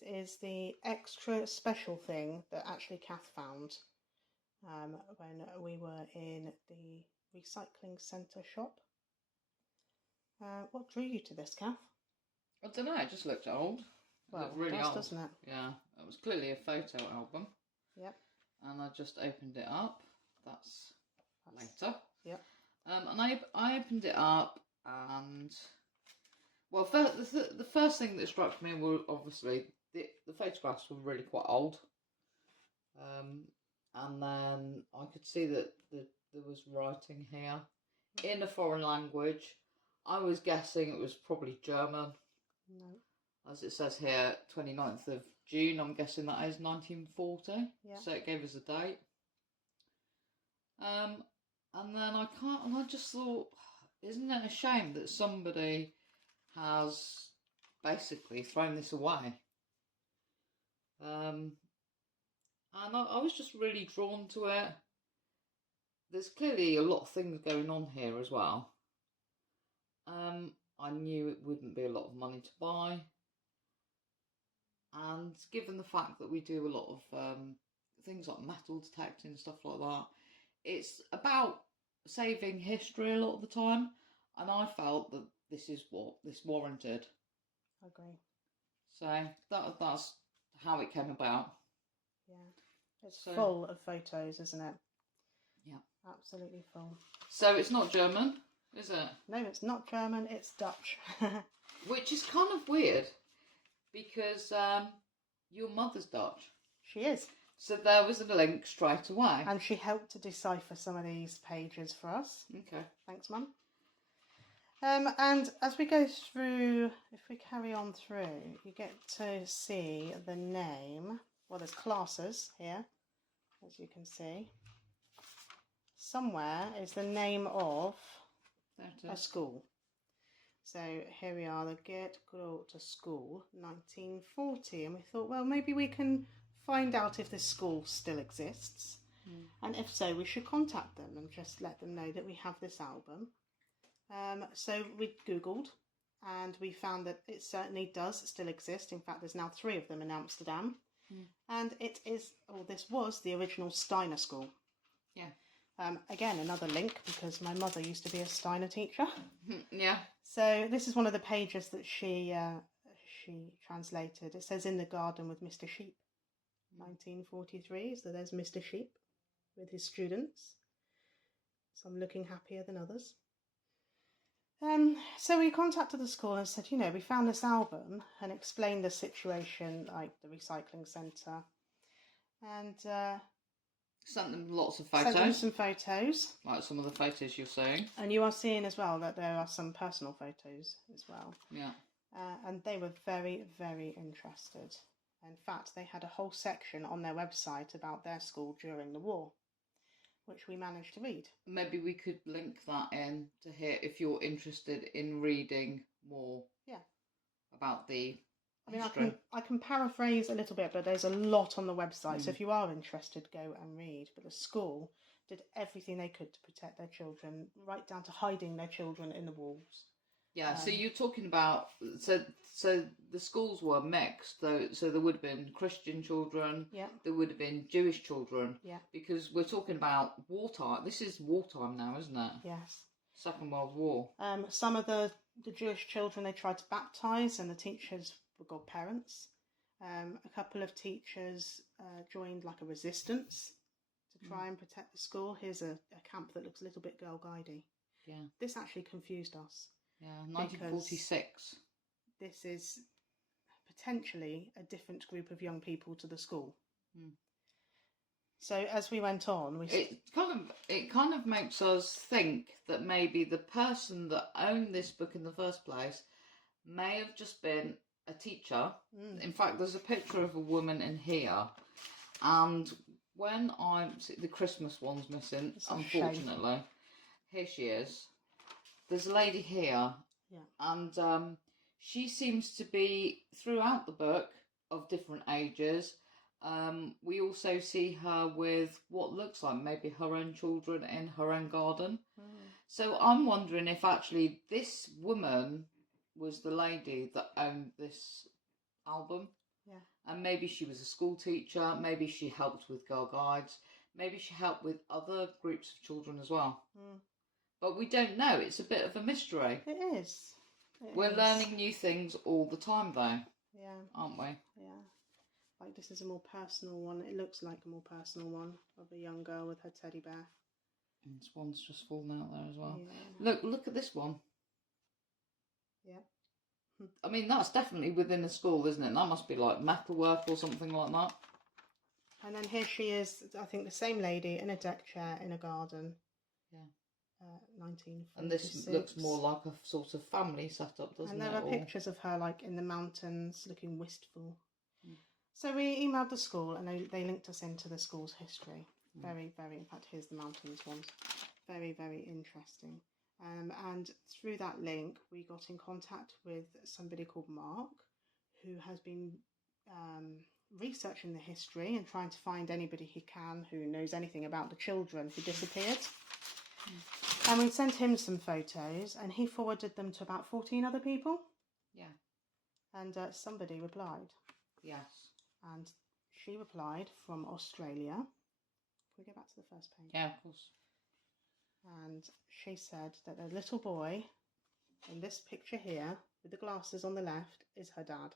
This is the extra special thing that actually Kath found when we were in the recycling centre shop. What drew you to this, Kath? I don't know, it just looked old. Well, looked really it does, old, doesn't it? Yeah, it was clearly a photo album. Yep. And I just opened it up. That's later. Yep. And I opened it up, and well, the first thing that struck me were obviously the photographs were really quite old. And then I could see that there was writing here in a foreign language. I was guessing it was probably German. No. As it says here, 29th of June, I'm guessing that is 1940. Yeah. So it gave us a date. And then I just thought, isn't it a shame that somebody has basically thrown this away? And I was just really drawn to it. There's clearly a lot of things going on here as well. I knew it wouldn't be a lot of money to buy. And given the fact that we do a lot of things like metal detecting and stuff like that, it's about saving history a lot of the time. And I felt that this is what this warranted. I agree. So that's how it came about. Yeah. It's full of photos, isn't it? Yeah. Absolutely full. So it's not German, is it? No, it's not German, it's Dutch. Which is kind of weird, because your mother's Dutch. She is. So there was a link straight away. And she helped to decipher some of these pages for us. Okay. Thanks, Mum. And as we go through, if we carry on through, you get to see the name. Well, there's classes here, as you can see. Somewhere is the name of a school. So here we are, the Geert Grote School, 1940. And we thought, well, maybe we can find out if this school still exists. And if so, we should contact them and just let them know that we have this album. So we Googled and we found that it certainly does still exist. In fact, there's now 3 of them in Amsterdam. And this was the original Steiner School. Yeah. Again, another link, because my mother used to be a Steiner teacher. Yeah. So this is one of the pages that she translated. It says, "In the garden with Mr. Sheep," 1943. So there's Mr. Sheep with his students. Some looking happier than others. So we contacted the school and said, we found this album, and explained the situation, like the recycling centre. And sent them lots of photos. Sent them some photos. Like some of the photos you're seeing. And you are seeing as well that there are some personal photos as well. Yeah. And they were very, very interested. In fact, they had a whole section on their website about their school during the war, which we managed to read. Maybe we could link that in to here if you're interested in reading more. Yeah. About the I can paraphrase a little bit, but there's a lot on the website. So if you are interested, go and read. But the school did everything they could to protect their children, right down to hiding their children in the walls. Yeah, so you're talking about, so the schools were mixed, so there would have been Christian children, there would have been Jewish children, because we're talking about wartime. This is wartime now, isn't it? Yes. Second World War. Some of the Jewish children they tried to baptise, and the teachers were godparents. A couple of teachers joined like a resistance to try and protect the school. Here's a camp that looks a little bit girl guidey. Yeah. This actually confused us. Yeah, 1946. This is potentially a different group of young people to the school. So as we went on, it kind of makes us think that maybe the person that owned this book in the first place may have just been a teacher. In fact, there's a picture of a woman in here, and when the Christmas one's missing, unfortunately. Here she is. There's a lady here, and she seems to be throughout the book of different ages. We also see her with what looks like maybe her own children in her own garden. So I'm wondering if actually this woman was the lady that owned this album. Yeah. And maybe she was a school teacher, maybe she helped with Girl Guides, maybe she helped with other groups of children as well. But we don't know. It's a bit of a mystery. It is. We're learning new things all the time, though. Yeah. Aren't we? Yeah. Like, this is a more personal one. It looks like a more personal one of a young girl with her teddy bear. And this one's just fallen out there as well. Yeah. Look at this one. Yeah. I mean, that's definitely within a school, isn't it? That must be like metalwork or something like that. And then here she is, I think the same lady, in a deck chair in a garden. Yeah. 1946. And this looks more like a sort of family setup, doesn't it? And there are pictures of her, like, in the mountains, looking wistful. So we emailed the school, and they linked us into the school's history. Very, very, in fact, here's the mountains ones. Very, very interesting. And through that link, we got in contact with somebody called Mark, who has been researching the history and trying to find anybody he can who knows anything about the children who disappeared. And we sent him some photos, and he forwarded them to about 14 other people. Yeah. And somebody replied. Yes. And she replied from Australia. Can we go back to the first page? Yeah, of course. And she said that a little boy in this picture here, with the glasses on the left, is her dad.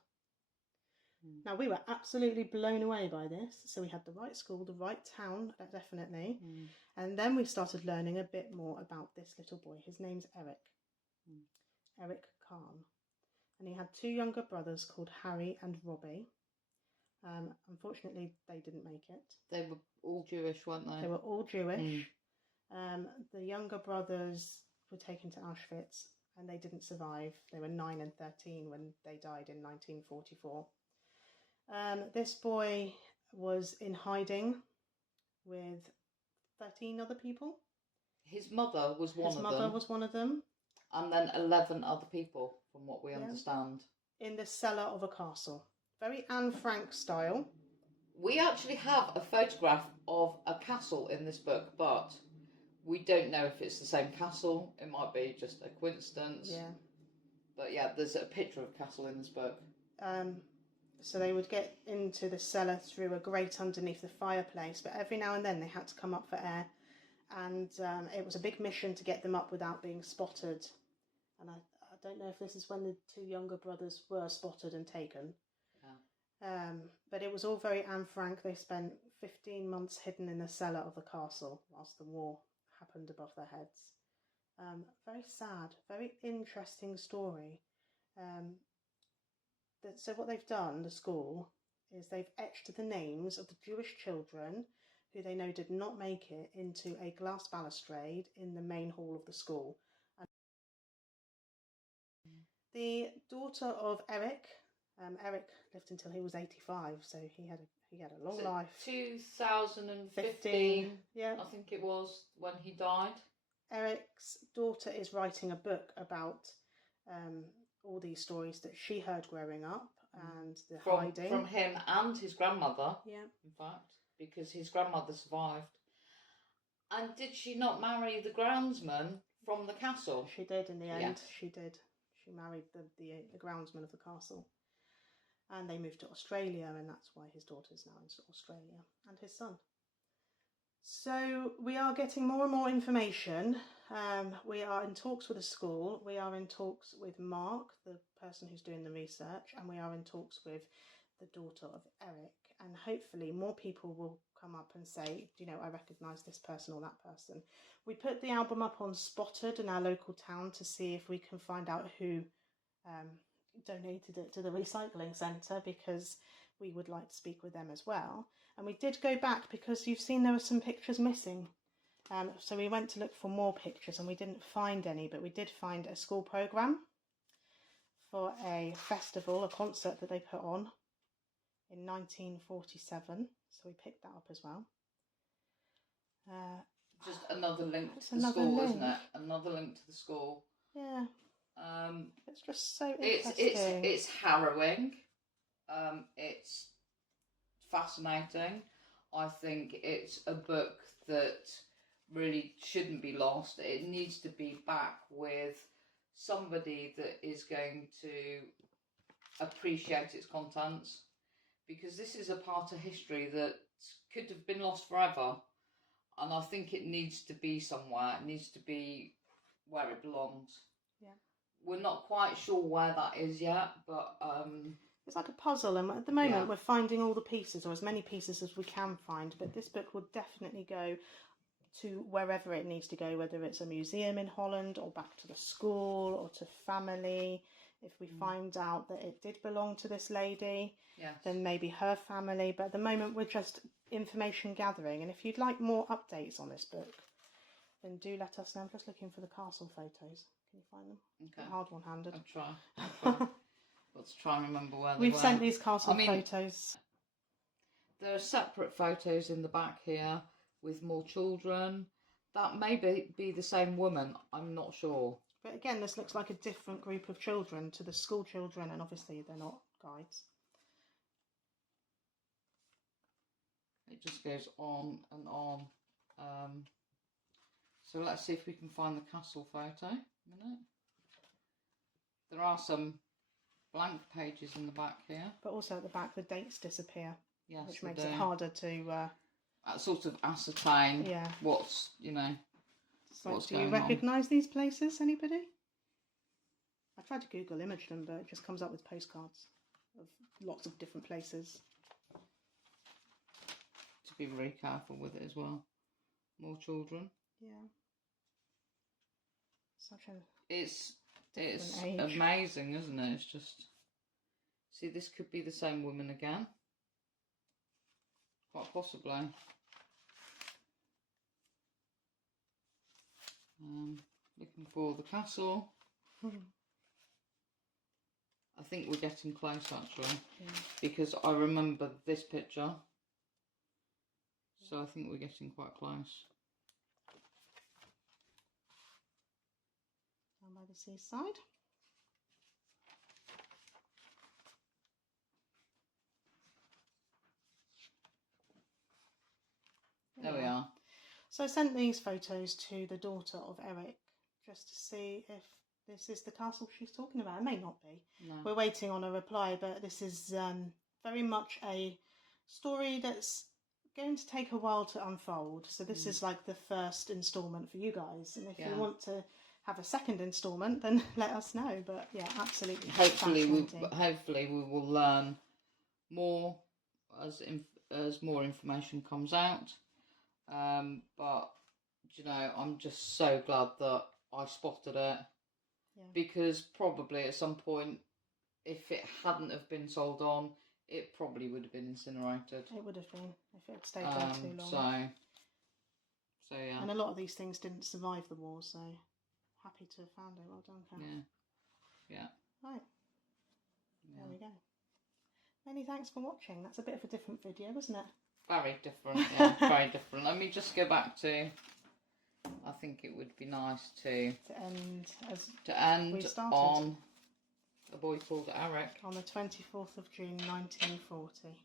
Now, we were absolutely blown away by this. So we had the right school, the right town, definitely. And then we started learning a bit more about this little boy. His name's Eric. Eric Khan. And he had two younger brothers called Harry and Robbie. Unfortunately, they didn't make it. They were all Jewish, weren't they? They were all Jewish. The younger brothers were taken to Auschwitz, and they didn't survive. They were 9 and 13 when they died in 1944. This boy was in hiding with 13 other people. His mother was one of them. His mother was one of them. And then 11 other people, from what we understand. In the cellar of a castle. Very Anne Frank style. We actually have a photograph of a castle in this book, but we don't know if it's the same castle. It might be just a coincidence. Yeah. But yeah, there's a picture of a castle in this book. So they would get into the cellar through a grate underneath the fireplace, but every now and then they had to come up for air. And it was a big mission to get them up without being spotted. And I don't know if this is when the two younger brothers were spotted and taken. Yeah. But it was all very Anne Frank. They spent 15 months hidden in the cellar of the castle whilst the war happened above their heads. Very sad, very interesting story. So what they've done, the school, is they've etched the names of the Jewish children who they know did not make it into a glass balustrade in the main hall of the school. And the daughter of Eric, Eric lived until he was 85, so he had a long life. 2015, yeah, I think it was, when he died. Eric's daughter is writing a book about all these stories that she heard growing up and the hiding. From him and his grandmother, yeah, in fact, because his grandmother survived. And did she not marry the groundsman from the castle? She did in the end. Yes. She did. She married the groundsman of the castle. And they moved to Australia, and that's why his daughter's now in Australia, and his son. So we are getting more and more information. We are in talks with the school. We are in talks with Mark, the person who's doing the research, and we are in talks with the daughter of Eric. And hopefully more people will come up and say, I recognise this person or that person. We put the album up on Spotted in our local town to see if we can find out who donated it to the recycling centre, because we would like to speak with them as well. And we did go back because you've seen there were some pictures missing. So we went to look for more pictures and we didn't find any, but we did find a school programme for a festival, a concert that they put on in 1947. So we picked that up as well. Just another link to the school, isn't it? Another link to the school. Yeah. It's just so interesting. It's harrowing. It's fascinating. I think it's a book that really shouldn't be lost. It needs to be back with somebody that is going to appreciate its contents, because this is a part of history that could have been lost forever, and I think it needs to be somewhere. It needs to be where it belongs. Yeah. We're not quite sure where that is yet, but it's like a puzzle, and at the moment we're finding all the pieces, or as many pieces as we can find, but this book will definitely go to wherever it needs to go, whether it's a museum in Holland or back to the school or to family. If we find out that it did belong to this lady, then maybe her family. But at the moment we're just information gathering, and if you'd like more updates on this book, then do let us know. I'm just looking for the castle photos. Can you find them? Okay. Hard one-handed. I'll try. Let's try and remember where they We've were. sent these castle photos. There are separate photos in the back here with more children. That may be the same woman. I'm not sure. But again, this looks like a different group of children to the school children, and obviously they're not guides. It just goes on and on. So let's see if we can find the castle photo. A minute. There are some blank pages in the back here. But also at the back, the dates disappear. Yes, which makes it harder to... sort of ascertain what's, what's do you recognise these places, anybody? I tried to Google image them, but it just comes up with postcards of lots of different places. To be very careful with it as well. More children. Yeah. Such a... It's amazing, isn't it? It's just... See, this could be the same woman again. Quite possibly. Looking for the castle. I think we're getting close, actually. Yeah. Because I remember this picture. So I think we're getting quite close. Down by the seaside. There we are. So I sent these photos to the daughter of Eric just to see if this is the castle she's talking about. It may not be. No. We're waiting on a reply, but this is very much a story that's going to take a while to unfold. So this is like the first instalment for you guys. And if you want to have a second instalment, then let us know. But yeah, absolutely. Hopefully we will learn more as more information comes out. But I'm just so glad that I spotted it, because probably at some point, if it hadn't have been sold on, it probably would have been incinerated. It would have been if it had stayed there too long. So yeah. And a lot of these things didn't survive the war, so happy to have found it. Well done, Kath. Yeah. Right. Yeah. There we go. Many thanks for watching. That's a bit of a different video, wasn't it? Very different, yeah, very different. Let me just go back to, I think it would be nice to end on A Boy Called Eric. On the 24th of June 1940.